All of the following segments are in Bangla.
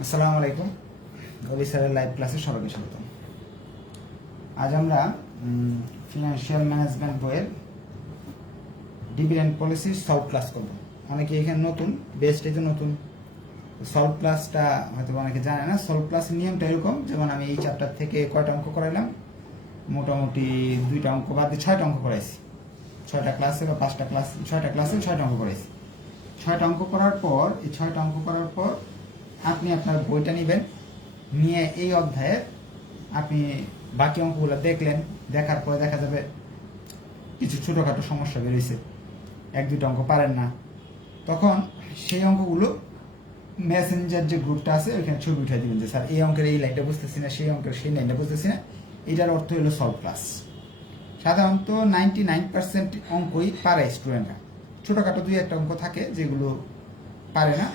আসসালামু আলাইকুম। রবি স্যারের লাইভ ক্লাসে সবাইকে স্বাগত। আজ আমরা ফিনান্সিয়াল ম্যানেজমেন্ট বইয়ের ডিভিডেন্ড পলিসির সলভ ক্লাস করব। অনেকে এখানে নতুন, বেসটাই তো নতুন। সলভ ক্লাসটা হয়তো অনেকে জানে না। সলভ ক্লাসের নিয়মটা এরকম, যেমন আমি এই চ্যাপ্টার থেকে কয়টা অঙ্ক করাইলাম, মোটামুটি 2টা অঙ্ক বাদ দিয়ে 6টা অঙ্ক করাইছি। 6টা ক্লাসে বা 5টা ক্লাস, 6টা ক্লাসে 6টা অঙ্ক করাইছি। 6টা অঙ্ক করার পর, এই 6টা অঙ্ক করার পর আপনি আপনার বইটা নেবেন, নিয়ে এই অধ্যায়ে আপনি বাকি অঙ্কগুলো দেখলেন। দেখার পরে দেখা যাবে কিছু ছোটোখাটো সমস্যা বেরিয়েছে, 1-2টা অঙ্ক পারেন না, তখন সেই অঙ্কগুলো মেসেঞ্জার যে গ্রুপটা আছে ওইখানে ছবি উঠে দিবেন যে স্যার এই অঙ্কের এই লাইনটা বুঝতেছি না, সেই অঙ্কের সেই লাইনটা বুঝতেছি না। এটার অর্থ হলো সলভ ক্লাস। সাধারণত 99% অঙ্কই পারে স্টুডেন্টরা। ছোটোখাটো 2-1টা অঙ্ক থাকে যেগুলো পারে না,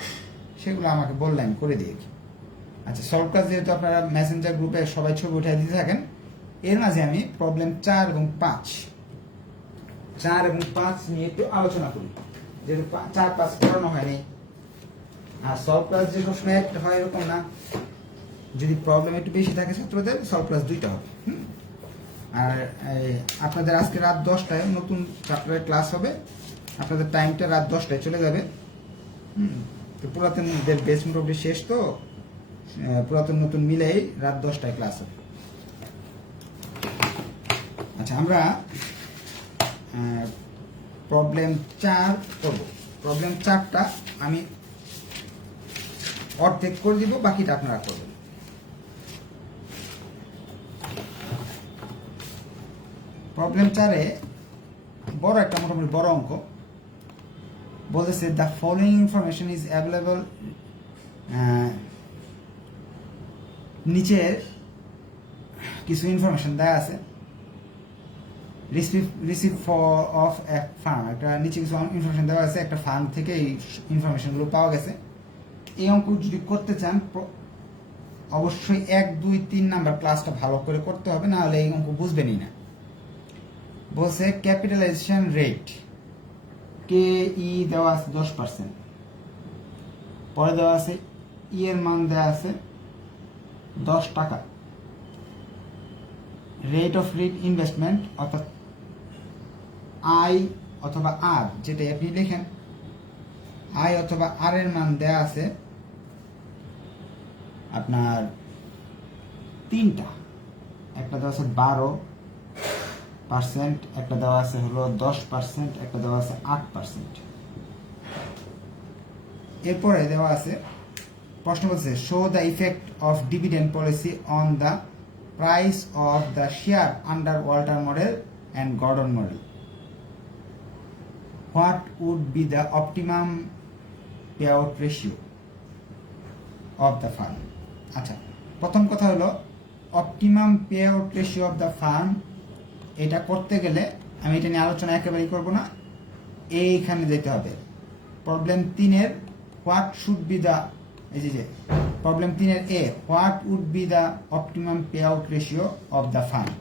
সেগুলো আমাকে বললেন করে দিয়ে। আচ্ছা, সলভ ক্লাস যেহেতু আপনারা মেসেঞ্জার গ্রুপে সবাই ছবি উঠে দিতে থাকেন, এর মাঝে আমি প্রবলেম 4 এবং 5 নিয়ে একটু আলোচনা করি, যেহেতু 4-5 করানো হয়নি। আর সলভ ক্লাস যে সবসময় একটা হয় এরকম না, যদি প্রবলেম একটু বেশি থাকে ছাত্রদের, সলভ ক্লাস 2টা হবে। আর আপনাদের আজকে রাত 10টায় নতুন চ্যাপ্টারের ক্লাস হবে, আপনাদের টাইমটা রাত 10টায় চলে যাবে। তো পুরাতনদের বেস মোটামুটি শেষ, তো পুরাতন নতুন মিলেই রাত 10টায় ক্লাস হবে। আচ্ছা, আমরা প্রবলেম 4 করব। প্রবলেম 4টা আমি অর্ধেক করে দিব, বাকিটা আপনারা করবেন। প্রবলেম 4-এ বড় একটা, মোটামুটি বড় অঙ্ক বলতেছে, the following information is available. নিচের কিছু ইনফরমেশন দেওয়া আছে। রিসিভ অফ এ ফান্ড, একটা নিচে কিছু ইনফরমেশন দেওয়া আছে, একটা ফান্ড থেকে এই ইনফরমেশনগুলো পাওয়া গেছে। এই অঙ্ক যদি করতে চান অবশ্যই 1, 2, 3 নাম্বার ক্লাসটা ভালো করে করতে হবে, না হলে এই অঙ্ক বুঝবেনই না। বলছে ক্যাপিটালাইজেশন রেট কে ই দেওয়া আছে 10%, পরে দেওয়া আছে ই এর মান দেওয়া আছে 10 টাকা। রেট অফ রিট ইনভেস্টমেন্ট অর্থাৎ আই অথবা আর, যেটাই আপনি লেখেন, আই অথবা আর এর মান দেয়া আছে আপনার 3টা। একটা দেওয়া আছে 12%, একটা দেওয়া আছে হলো 10%, একটা দেওয়া আছে 8%। এরপরে দেওয়া আছে, প্রশ্ন বলছে, show the effect of dividend policy on the price of the share under Walter model and Gordon model. What would be the optimum payout ratio of the fund. আচ্ছা, প্রথম কথা হলো optimum payout ratio of the fund. এটা করতে গেলে আমি এটা নিয়ে আলোচনা একেবারেই করব না, এইখানে যেতে হবে। প্রবলেম 3-এর হোয়াট শুড বি দ্য, এই যে প্রবলেম 3-এর A, what would be the optimum payout ratio of the fund.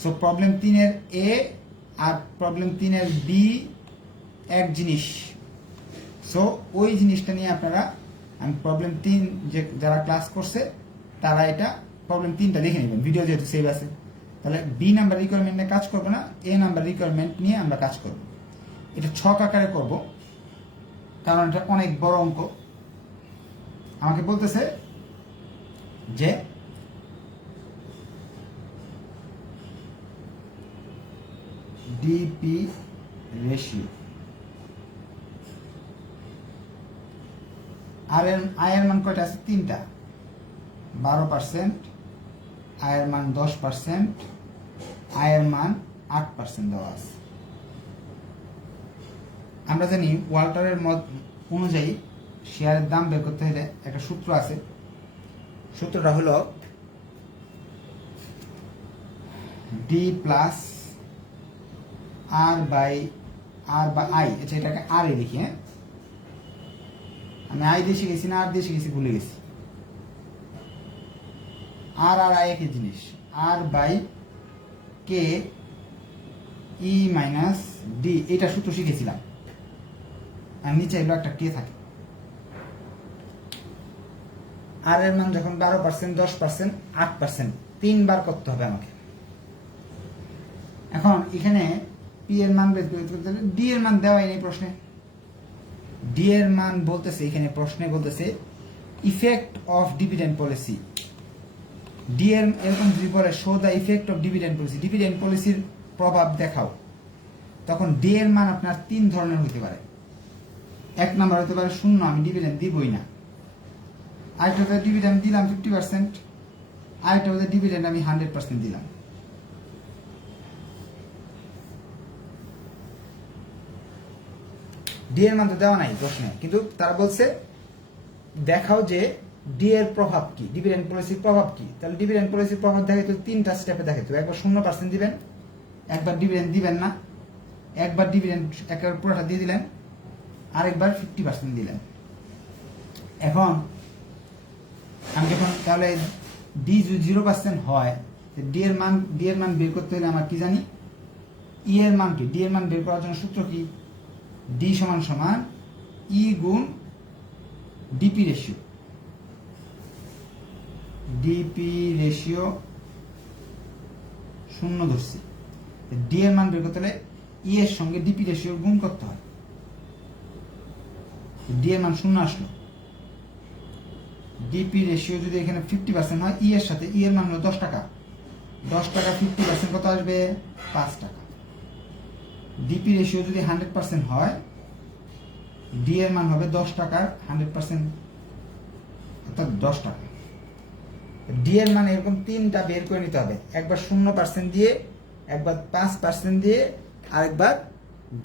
So problem 3-এর এ আর প্রবলেম 3-এর বি এক জিনিস। সো ওই জিনিসটা নিয়ে আপনারা, আমি প্রবলেম 3 যে যারা ক্লাস করছে তারা এটা প্রবলেম 3টা লিখে নেবেন, ভিডিও যেহেতু সেভ আছে। তাহলে বি নাম্বার রিকোয়ারমেন্ট নিয়ে কাজ করবো না, এ নাম্বার রিকোয়ারমেন্ট নিয়ে আমরা কাজ করব। এটা ছক আকারে করব, কারণ এটা অনেক বড় অঙ্ক। আমাকে বলতেছে যে ডিপি রেশিও, আয়ের মান কয়টা আছে? 3টা। 12%, আয়ের মান 10%, আয়ের মান 8% দেওয়া আছে। আমরা জানি ওয়াল্টারের মত অনুযায়ী শেয়ারের দাম বের করতে হলে একটা সূত্র আছে। সূত্রটা হলো ডি প্লাস আর বাই আর বা আই। আচ্ছা, এটাকে আর এ লিখি। হ্যাঁ, আমি আই দিয়ে শিখেছি না আর দিয়ে শিখেছি ভুলে গেছি। আর আর আই একই জিনিস। আর by K E minus D, এটা সূত্র শিখেছিলাম। আর নিচে এগুলো একটা কে থাকে। আর এর মান যখন 12%, 10%, 8%, 3 বার করতে হবে আমাকে। এখন এখানে পি এর মান বের করতে হলে ডি এর মান দেওয়াই নেই প্রশ্নে। ডি এর মান বলতেছে এখানে প্রশ্নে বলতেছে effect of dividend policy. D এর এরকম যদি বলে show the effect of dividend policy, dividend পলিসির প্রভাব দেখাও, তখন ডি এর মান আপনার 3 ধরনের হতে পারে। 1 নাম্বার হতে পারে 0, আমি ডিভিডেন্ড দিবই না। আরেকটাতে ডিভিডেন্ড দিলাম 50%, আরেকটাতে ডিভিডেন্ড আমি 100% দিলাম। ডি এর মান তো দেওয়া নাই প্রশ্নে, কিন্তু তারা বলছে দেখাও যে ডি এর প্রভাব কি, ডিভিডেন্ড পলিসির প্রভাব কি। তাহলে ডিভিডেন্ড পলিসির প্রভাব দেখাইতে 3টা স্টেপে দেখাইতে হবে। একবার 0% দিবেন, একবার ডিভিডেন্ড দিবেন না, একবার ডিভিডেন্ড একেবারে পুরোটা দিয়ে দিলেন, আরেকবার 50% দিলেন। এখন আমি যখন তাহলে ডি যদি 0% হয়, ডি এর মান বের করতে হলে আমার কি জানি, ই এর মান কি, ডি এর মান বের করার জন্য সূত্র কি, ডি সমান সমান ই গুণ ডিপি রেশিও। ডিপি রেশিও 0 ধরছি, ডি এর মান বের করতে হলে ই এর সঙ্গে ডিপি রেশিও গুণ করতে হয়। ডি এর মান 0 আসলো। ডিপি রেশিও যদি এখানে 50% হয়, ই এর সাথে ই এর মান হলো 10 টাকা, 10 টাকা 50% কত আসবে, 5 টাকা। ডিপি রেশিও যদি 100% হয়, ডি এর মান হবে 10 টাকার 100%, অর্থাৎ 10 টাকা। ডি এর মান এরকম 3টা বের করে নিতে হবে, একবার 0% দিয়ে, একবার 5% দিয়ে, আরেকবার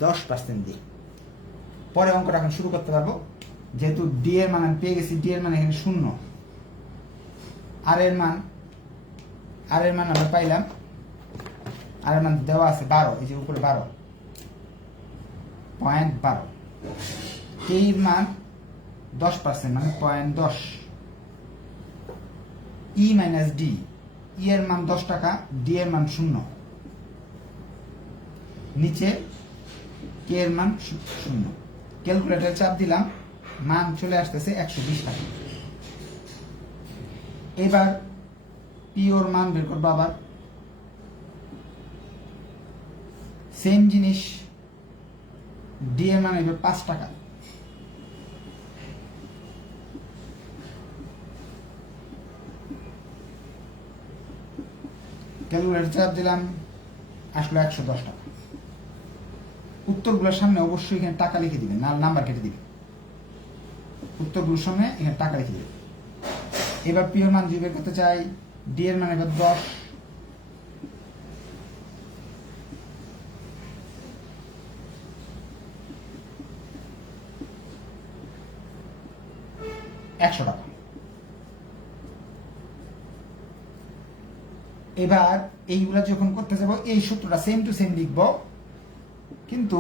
10% দিয়ে। পরে অঙ্কটা এখন শুরু করতে পারবো, যেহেতু ডি এর মান আমি পেয়ে গেছি। ডি এর মান এখানে 0, আর এর মান আমরা পাইলাম, আর এর মান দেওয়া আছে 12, এই যে উপরে 12.12। কে এর মান 10% মানে 0.10। ই মাইনাস ডি, ই এর মান 10 টাকা, ডি এর মান 0, নিচে কে এর মান 0। ক্যালকুলেটর চাপ দিলাম, মান চলে আসতেছে 120 টাকা। এবার পি ওর মান বের করবো, আবার সেম জিনিস, ডি এর মান এবার 5 টাকা। ক্যালকুলেটর চাপ দিলাম, আসলো 110 টাকা। উত্তরগুলোর সামনে অবশ্যই এখানে টাকা লিখে দিবেন, না নাম্বার কেটে দিবেন। উত্তরগুলোর সামনে এখানে টাকা লিখে দিবেন। এবার পি এর মান যদি বের করতে চাই, ডি এর মান এবার 10, $100 টাকা। এবার এইগুলা যখন করতে যাব, এই সূত্রটা সেম টু সেম লিখব, কিন্তু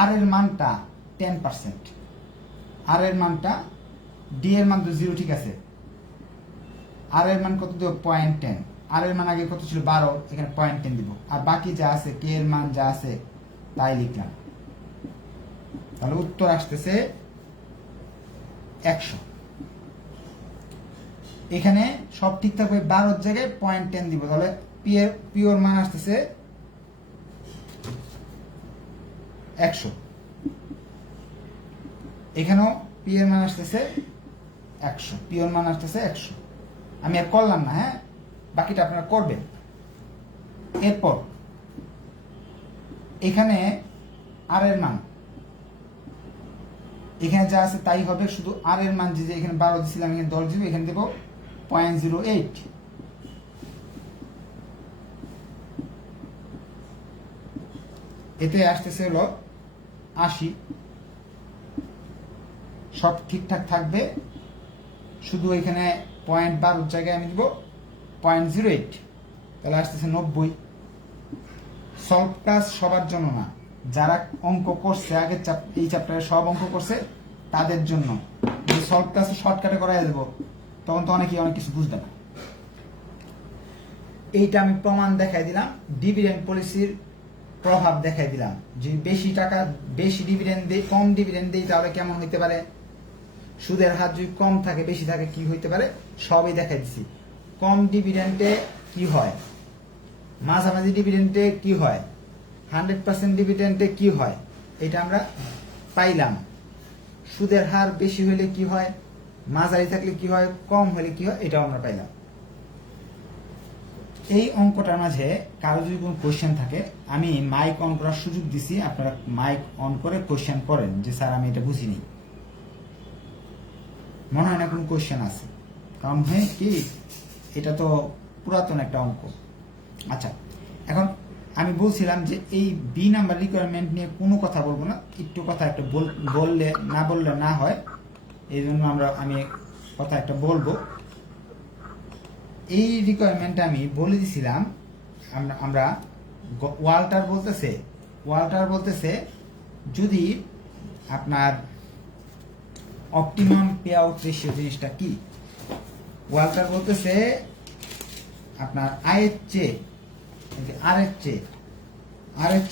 আর এর মানটা 10%, আর এর মানটা, ডি এর মান তো 0 ঠিক আছে, আর এর মান কত দেব, 0.10। আর এর মান আগে কত ছিল, 12, এখানে 0.10 দিব, আর বাকি যা আছে কে এর মান যা আছে তাই লিখলাম। তাহলে উত্তর আসতেছে 100। এখানে সব ঠিক থাকবে, 12 জায়গায় 0.10 দিব, তাহলে পি ওর মান আসতেছে 100। এখানেও পি এর মান আসতেছে 100, পি ওর মান আসতেছে 100। আমি আর করলাম না, হ্যাঁ, বাকিটা আপনারা করবেন। এরপর এখানে আর এর মান, এখানে যা আছে তাই হবে, শুধু আর এর মান যে এখানে 12 দিছিলাম, এখানে 10 দিব, এখানে দেব 0.08। এতে আসতেছে হলো 80। সব ঠিকঠাক থাকবে, শুধু এখানে 0.12 জায়গায় আমি দিব 0.08, তাহলে আসতেছে 90। সলভ ক্লাস সবার জন্য না, যারা অঙ্ক করছে আগের এই চ্যাপ্টারে সব অঙ্ক করছে তাদের জন্য। যদি সলভ ক্লাস শর্টকাটে করাই দেবো, তখন তো অনেকেই অনেক কিছু বুঝবে না। এইটা আমি প্রমাণ দেখাই দিলাম, ডিভিডেন্ড পলিসির প্রভাব দেখাই দিলাম। যদি বেশি টাকা, বেশি ডিভিডেন্ড দেই, কম ডিভিডেন্ড দেই, তাহলে কেমন হইতে পারে। সুদের হার যদি কম থাকে বেশি থাকে কি হইতে পারে সবই দেখাই দিছি। কম ডিভিডেন্ডে কি হয়, মাঝামাঝি ডিভিডেন্ডে কি হয়, 100% ডিভিডেন্ডে কি হয়, এটা আমরা পাইলাম। সুদের হার বেশি হলে কি হয়, মাঝারি থাকলে কি হয়, কম হলে কি হয়, এটাও আমরা পাইলাম। এই অঙ্কটার মাঝে কারো যদি কোনো কোয়েশ্চেন থাকে, আমি মাইক অন করার সুযোগ দিছি, আপনারা মাইক অন করে কোয়েশ্চেন করেন যে স্যার আমি এটা বুঝিনি, মনে হয় না কোনো কোয়েশ্চেন আছে, কারণ হয় কি এটা তো পুরাতন একটা অঙ্ক। আচ্ছা, এখন আমি বলছিলাম যে এই বি নাম্বার রিকোয়ারমেন্ট নিয়ে কোনো কথা বলবো না, একটু কথা একটা বললে না হয়, এই জন্য আমি কথা একটা বলবো। এই রিকোয়ারমেন্টটা আমি বলে দিছিলাম, আমরা ওয়াল্টার বলতেছে যদি আপনার অপটিমাম পে আউট রেশিও জিনিসটা কি, ওয়াল্টার বলতেছে আপনার আয়ের চেয়ে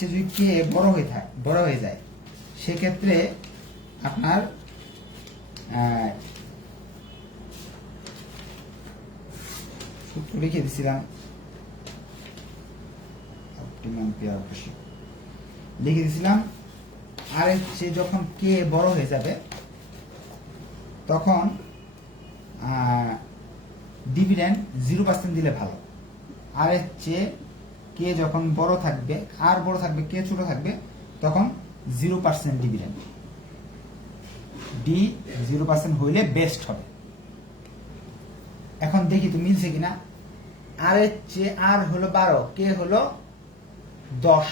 যদি কে বড় হয়ে যায় সেক্ষেত্রে আপনার লিখে দিছিলাম, আর এর চেয়ে যখন কে বড় হয়ে যাবে তখন ডিভিডেন্ড 0% দিলে ভালো। আর এর চেয়ে কে যখন বড় থাকবে, আর বড় থাকবে, কে ছোট থাকবে, তখন 0% ডিভিডেন্ড। ডি 0% হইলে বেস্ট হবে। এখন দেখি তো মিলছে কিনা। আর এর চেয়ে আর হলো 12, কে হলো 10,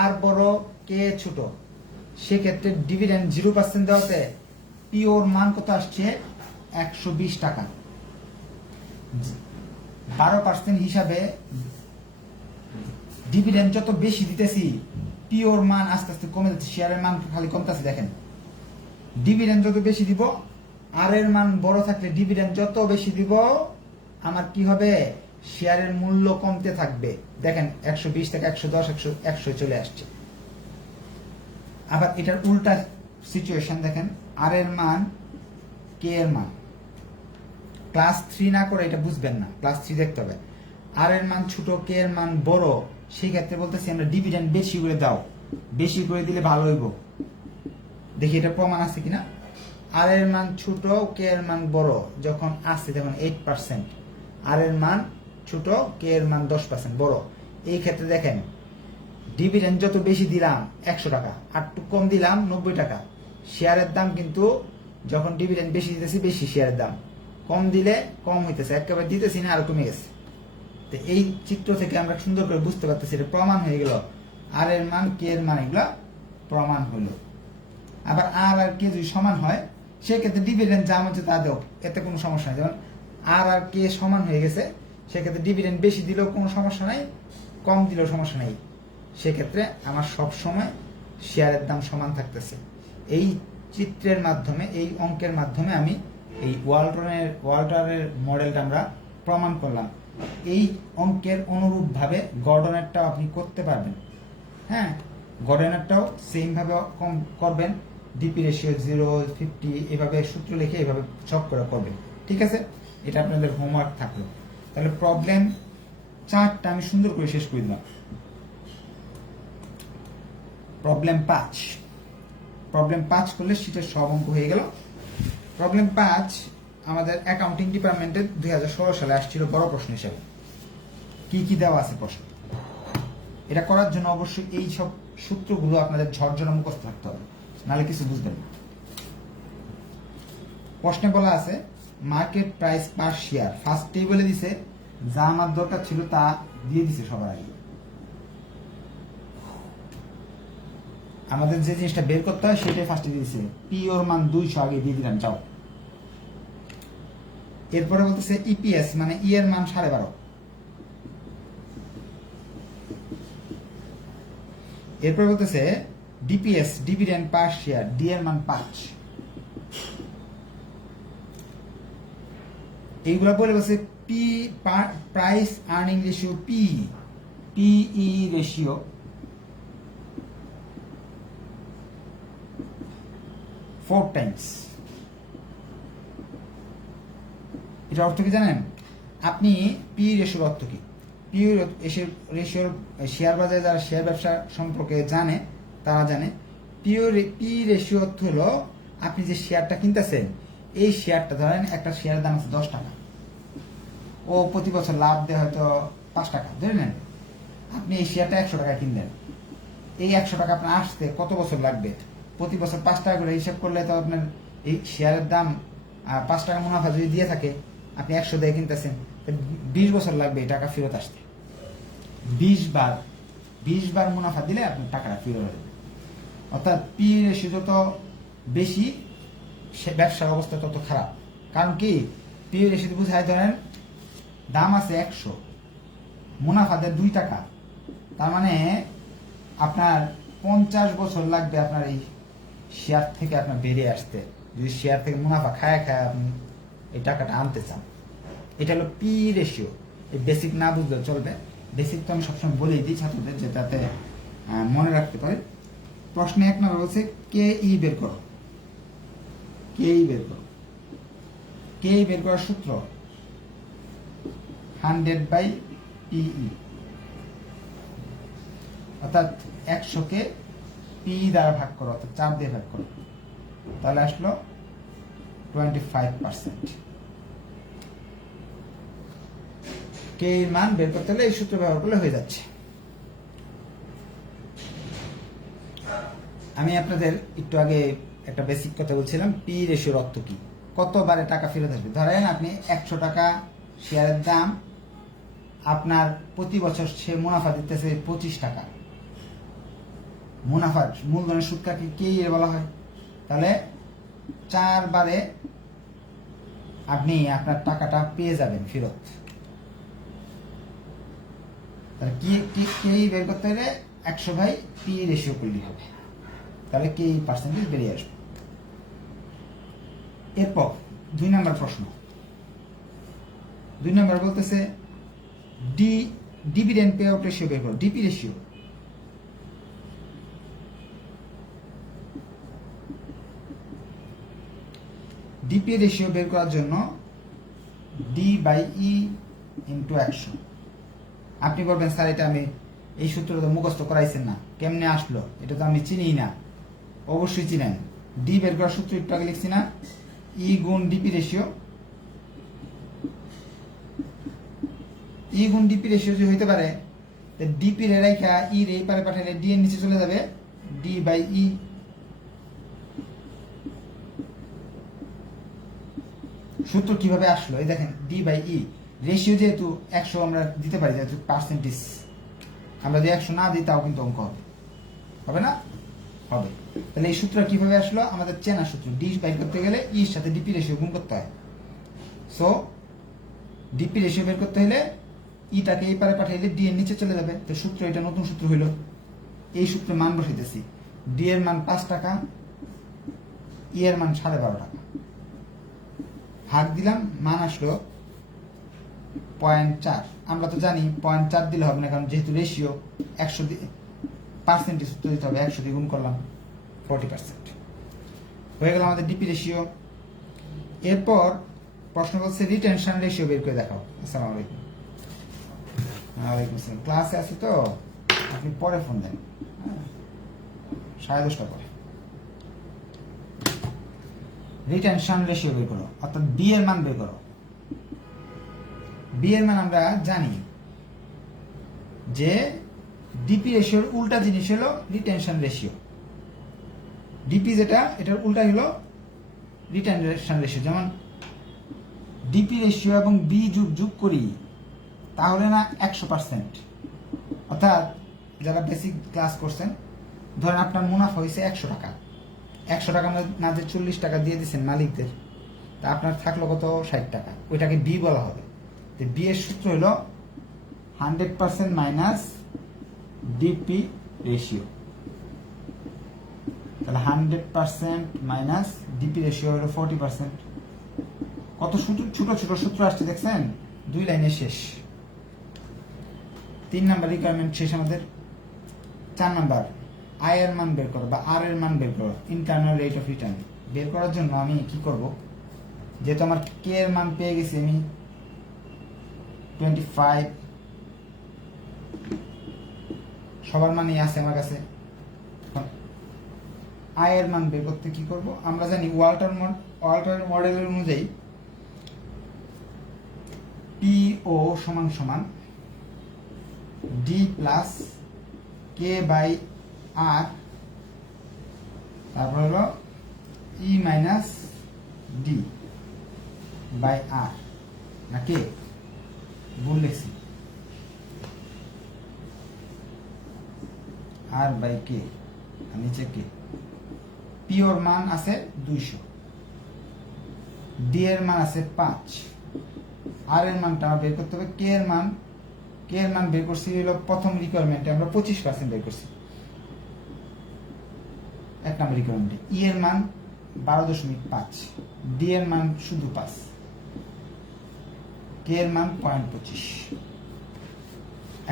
আর বড় কে ছোট, সেক্ষেত্রে ডিভিডেন্ড 0% দেওয়াতে পিওর মান কত আসছে 120 টাকা। 12% হিসাবে ডিভিডেন্ড যত বেশি দিতেছি পিওর মান আস্তে আস্তে কমে যাচ্ছে, শেয়ারের মান খালি কমতেছে। দেখেন ডিভিডেন্ড যত বেশি দিব, আর এর মান বড় থাকলে ডিভিডেন্ড যত বেশি দিব আমার কি হবে, শেয়ারের মূল্য কমতে থাকবে। দেখেন 120 থেকে 110, 100 চলে আসছে। আবার এটার উল্টা সিচুয়েশন দেখেন, আর এর মান কে এর মান, ক্লাস 3 না করে এটা বুঝবেন না, ক্লাস 3 দেখতে হবে। আর এর মান ছোট, কে এর মান বড়, সেই ক্ষেত্রে বলতেছি আমরা ডিভিডেন্ড বেশি করে দাও, বেশি করে দিলে ভালো হইব। দেখি এটা প্রমাণ আছে কিনা। আর এর মান ছোট, কে এর মান বড় যখন আসছে, যেমন 8%, আর এর মান ছোট, কে এর মান 10% বড়, এই ক্ষেত্রে দেখেন ডিভিডেন্ড যত বেশি দিলাম 100 টাকা, আর একটু কম দিলাম 90 টাকা, শেয়ারের দাম কিন্তু যখন ডিভিডেন্ড বেশি দিতেছি বেশি শেয়ারের দাম, কম দিলে কম হইতেছে, একেবারে দিতেছি না আরো কমে গেছে। তো এই চিত্র থেকে আমরা সুন্দর করে বুঝতে পারতেছি এটা প্রমাণ হয়ে গেল, আর এর মান কে এর মান এগুলা প্রমাণ হলো। আবার আর কে যদি সমান হয় সেক্ষেত্রে ডিভিডেন্ড যা হচ্ছে তা দেও, এতে কোনো সমস্যা নেই। যেমন আর কে সমান হয়ে গেছে, সেক্ষেত্রে ডিভিডেন্ড বেশি দিলেও কোনো সমস্যা নাই, কম দিলেও সমস্যা নেই, সেক্ষেত্রে আমার সব সময় শেয়ারের দাম সমান থাকতেছে। এই চিত্রের মাধ্যমে, এই অঙ্কের মাধ্যমে আমি এই ওয়াল্টারের মডেলটা আমরা প্রমাণ করলাম। এই অঙ্কের অনুরূপভাবে গর্ডনেরটাও আপনি করতে পারবেন। হ্যাঁ, গর্ডনেরটাও সেম ভাবে করবেন, ডিপি রেশিও 0, 50 এভাবে সূত্র লিখে এভাবে চক করে করবেন। ঠিক আছে, এটা আপনাদের হোমওয়ার্ক থাকলো। তাহলে প্রবলেম 4টা আমি সুন্দর করে শেষ করে দিলাম। প্রবলেম 5 করলে শীটের সব অঙ্ক হয়ে গেল। প্রবলেম 5 আমাদের অ্যাকাউন্টিং ডিপার্টমেন্টের 2016 সালে আসছিল বড় প্রশ্ন হিসেবে। কি দেওয়া আছে প্রশ্ন, এটা করার জন্য অবশ্যই এই সব সূত্রগুলো আপনাদের ঝরঝরা মুখস্থ থাকতে হবে, নাহলে কিছু বুঝবেন না। প্রশ্নে বলা আছে market price per share, first টেবিলে দিছে, যা আমার দরকার ছিল তা দিয়ে দিছে সবার আগে। আমাদের যে জিনিসটা বের করতে হয় সেটাই ফার্স্টে দিয়েছে, পি ওর মান 200 আগে দিয়ে দিলাম, যাও। এরপরে বলতেছে ইপিএস মানে ই এর মান 12.5, এরপরে বলতেছে DPS dividend per share, D এর মান 5। এইগুলা বলে বলছে P price earning ratio, PE ratio 4 times, এটা অর্থ কি জানেন? আপনি পি রেশিওর অর্থ কি? পি রেশিওর শেয়ার বাজারে যারা শেয়ার ব্যবসা সম্পর্কে জানে তারা জানে পি রেশিও অর্থ হলো আপনি যে শেয়ারটা কিনতেছেন, এই শেয়ারটা ধরেন একটা শেয়ারের দাম আছে 10 টাকা, ও প্রতি বছর লাভ দেয় হয়তো 5 টাকা, ধরে নেন আপনি এই শেয়ারটা 100 টাকায় কিনলেন। এই 100 টাকা আপনার আসতে কত বছর লাগবে? প্রতি বছর 5 টাকা করে হিসাব করলে তো আপনার এই শেয়ারের দাম 5 টাকা মুনাফা যদি দিয়ে থাকে, আপনি 100 দিয়ে কিনতেছেন, 20 বছর লাগবে এই টাকা ফেরত আসতে। 20 বার মুনাফা দিলে আপনার টাকাটা ফেরত আসবে। অর্থাৎ পি রেশিও যত বেশি ব্যবসার অবস্থা তত খারাপ। কারণ কি, পি রেশিও বুঝায় ধরেন দাম আছে 100, মুনাফা দেয় 2 টাকা, তার মানে আপনার 50 বছর লাগবে আপনার এই শেয়ার থেকে আপনার বেরিয়ে আসতে, যদি শেয়ার থেকে মুনাফা খায় আপনি এই টাকাটা আনতে চান। এটা হলো পি রেশিও। এই বেসিক না বুঝলেও চলবে, বেসিক তো আমি সবসময় বলেই দিই ছাত্রদের, যে তাতে মনে রাখতে পারে। প্রশ্নে 1 নম্বর বলছে কে ই বের করো। কে ই বের করো। কে ই বের করার সূত্র 100/PE, অর্থাৎ 100-কে পি দ্বারা ভাগ করো, অর্থাৎ 4 দিয়ে ভাগ করো, তাহলে আসলো 25%। কে এর মান বের করতে হলে এই সূত্র ব্যবহার করলে হয়ে যাচ্ছে। আমি আপনাদের একটু আগে একটা বেসিক কথা বলছিলাম, পি রেশিওর অর্থ কি, কতবারে টাকা ফেরত আসবে। ধরেন আপনি 100 টাকা শেয়ারের দাম, আপনার প্রতি বছর সে মুনাফা দিতেছে 25 টাকা। মুনাফার মূলধনের সুদ কাকে কে বলা হয়। তাহলে 4 বারে আপনি আপনার টাকাটা পেয়ে যাবেন ফেরত। তাহলে কে বের করতে হলে 100/P রেশিও করলেই হবে, তাহলে কে পার্সেন্টেজ বেরিয়ে আসবে। এরপর 2 নম্বর প্রশ্ন। 2 নম্বর বলতেছে ডিভিডেন্ড পে আউট রেশিও বের করো, ডিপি রেশিও। ডিপি রেশিও বের করার জন্য D/E × 100। আপনি বলবেন স্যার এটা আমি এই সূত্রটা তো মুখস্থ করাইছেন না, কেমনে আসলো, এটা তো আমি চিনিই না। অবশ্যই চিনেন, ডি বের করার সূত্র একটু আগে লিখছি না, ই গুণ ডিপি রেশিও। ই গুণ ডিপি রেশিও যদি হইতে পারে, ডিপি রে রেখা ই রে পারে পাঠালে ডি এর নিচে চলে যাবে, D/E। সূত্র কিভাবে আসলো, এই দেখেন D/E রেশিও যেহেতু 100 আমরা দিতে পারি, যেহেতু পার্সেন্টেজ, আমরা যদি 100 না দিই তাও কিন্তু অঙ্ক হবে, হবে না? হবে। তাহলে এই সূত্র কিভাবে আসলো, আমাদের চেনা সূত্র, ডি বাইর করতে গেলে ইর সাথে ডিপি রেশিও গুণ করতে হয়। সো ডিপি রেশিও বের করতে হলে ইটাকে এই পারে পাঠাইলে ডি এর নিচে চলে যাবে। তো সূত্র এটা নতুন সূত্র হইল। এই সূত্রে মান বসাইতেছি, ডি এর মান 5 টাকা, ই এর মান 12.5 টাকা, ভাগ দিলাম, মান আসলো 0.4। আমরা তো জানি 0.4 দিলে হবে না, কারণ যেহেতু রেশিও 100 পার্সেন্টেজ সূত্র দিতে হবে, 100 দিয়ে গুণ করলাম 40%। হয়ে গেল আমাদের ডিপি রেশিও। এরপর প্রশ্ন বলছে রিটেনশন রেশিও বের করে দেখাও। আসসালামু আলাইকুম। ওয়ালাইকুম আসসালাম। ক্লাসে আছি তো, আপনি পরে ফোন দেন, 10:30 পরে। রিটেনশন রেশিও বের করো, অর্থাৎ বি এর মান বের করো। বি এর মান আমরা জানি যে ডিপি রেশিওর উল্টা জিনিস হলো রিটেনশন রেশিও। ডিপি যেটা, এটার উল্টা হলো রিটেনশন রেশিও। যেমন ডিপি রেশিও এবং বি যোগ করি, তাহলে না 100%। অর্থাৎ যারা বেসিক ক্লাস করছেন, ধরেন আপনার মুনাফা হয়েছে 100 টাকা, 100 টাকা না যে 40 টাকা দিয়ে দিচ্ছেন মালিকদের, তা আপনার থাকলো কত, 60 টাকা, ওইটাকে বি বলা হবে। বি এর সূত্র হলো 100% মাইনাস ডিপি রেশিও। তাহলে 100% মাইনাস ডিপি রেশিও হলো 40%। কত ছোট ছোট সূত্র আসছে দেখছেন, 2 লাইনে শেষ। 3 নাম্বার রিকোয়ারমেন্ট শেষ আমাদের। 4 নাম্বার আই এর মান বের করো বা আর এর মান বের করো, ইন্টারনাল রেট অফ রিটার্ন। বের করার জন্য আমি কি করব, যেহেতু আমার কে এর মান পেয়ে গেছি আমি 25, সবার মানই আছে আমার কাছে। আই এর মান বের করতে কি করব, আমরা জানি ওয়াল্টার মডেলের অনুযায়ী পিও সমান সমান ডি প্লাস কে বাই আর, তারপর হলো ই মাইনাস ডি বাই আর, না কে ভুল লিখছি, আর বাই কে, নিচে কে। পিওর মান আছে 200, ডি এর মান আছে 5, আর এর মানটা বের করতে হবে। কে এর মান বের করছি হলো প্রথম রিকোয়ারমেন্টে আমরা 25% বের করছি, 1 নম্বর রিকোয়ারমেন্টে। ই এর মান 12.5, ডি এর মান শুধু 5, কে এর মান 0.25।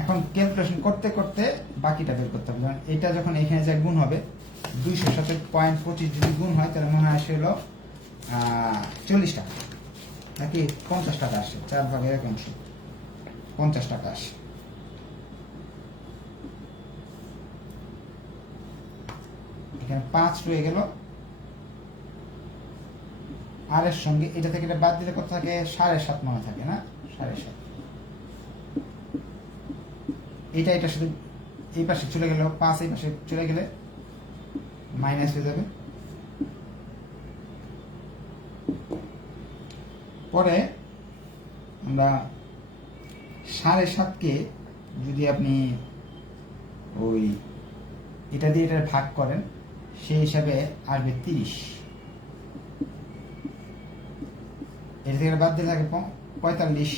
এখন ক্যালকুলেশন করতে করতে বাকিটা বের করতে হবে। যেমন এটা যখন এখানে যা গুণ হবে 200 সাথে 0.25 যদি গুণ হয় তাহলে মনে হয় আসে হলো 40 টাকা, নাকি 50 টাকা আসে, 4 ভাগের 1 অংশ 50 টাকা আসে। এখানে 5 রয়ে গেল, আর এর সঙ্গে এটা থেকে এটা বাদ দিলে কত থাকে, 7.5 মনে থাকে না, 7.5। এটা শুধু এই পাশে চলে গেল, 5 এই পাশে চলে গেলে মাইনাস হয়ে যাবে। পরে আমরা 7.5কে যদি আপনি ওই এটা দিয়ে এটা ভাগ করেন সেই হিসাবে আসবে 30, এটা থেকে বাদ দিয়ে থাকে 45,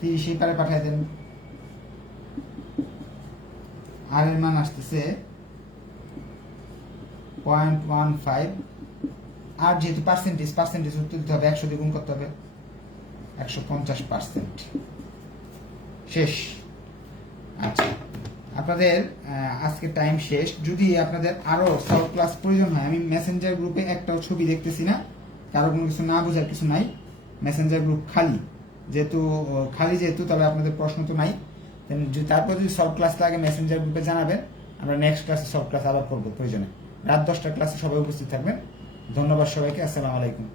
30 এই পারে পাঠিয়ে দেন। আর এর মান আসতেছে 0.15, আর যেহেতু পার্সেন্টেজ উত্তর দিতে হবে 100 দিয়ে গুণ করতে হবে, 150%। শেষ। আচ্ছা, আপনাদের আজকে টাইম শেষ। যদি আপনাদের আরো সলভ ক্লাস প্রয়োজন হয়, আমি মেসেঞ্জার গ্রুপে একটাও ছবি দেখতেছি না, কারো কোনো কিছু না বোঝার কিছু নাই, মেসেঞ্জার গ্রুপ খালি, যেহেতু তবে আপনাদের প্রশ্ন তো নাই। তারপর যদি সলভ ক্লাস লাগে মেসেঞ্জার গ্রুপে জানাবেন, আমরা নেক্সট ক্লাসে সলভ ক্লাস আবার করবো প্রয়োজনে। রাত 10টার ক্লাসে সবাই উপস্থিত থাকবেন। ধন্যবাদ সবাইকে, আসসালামু আলাইকুম।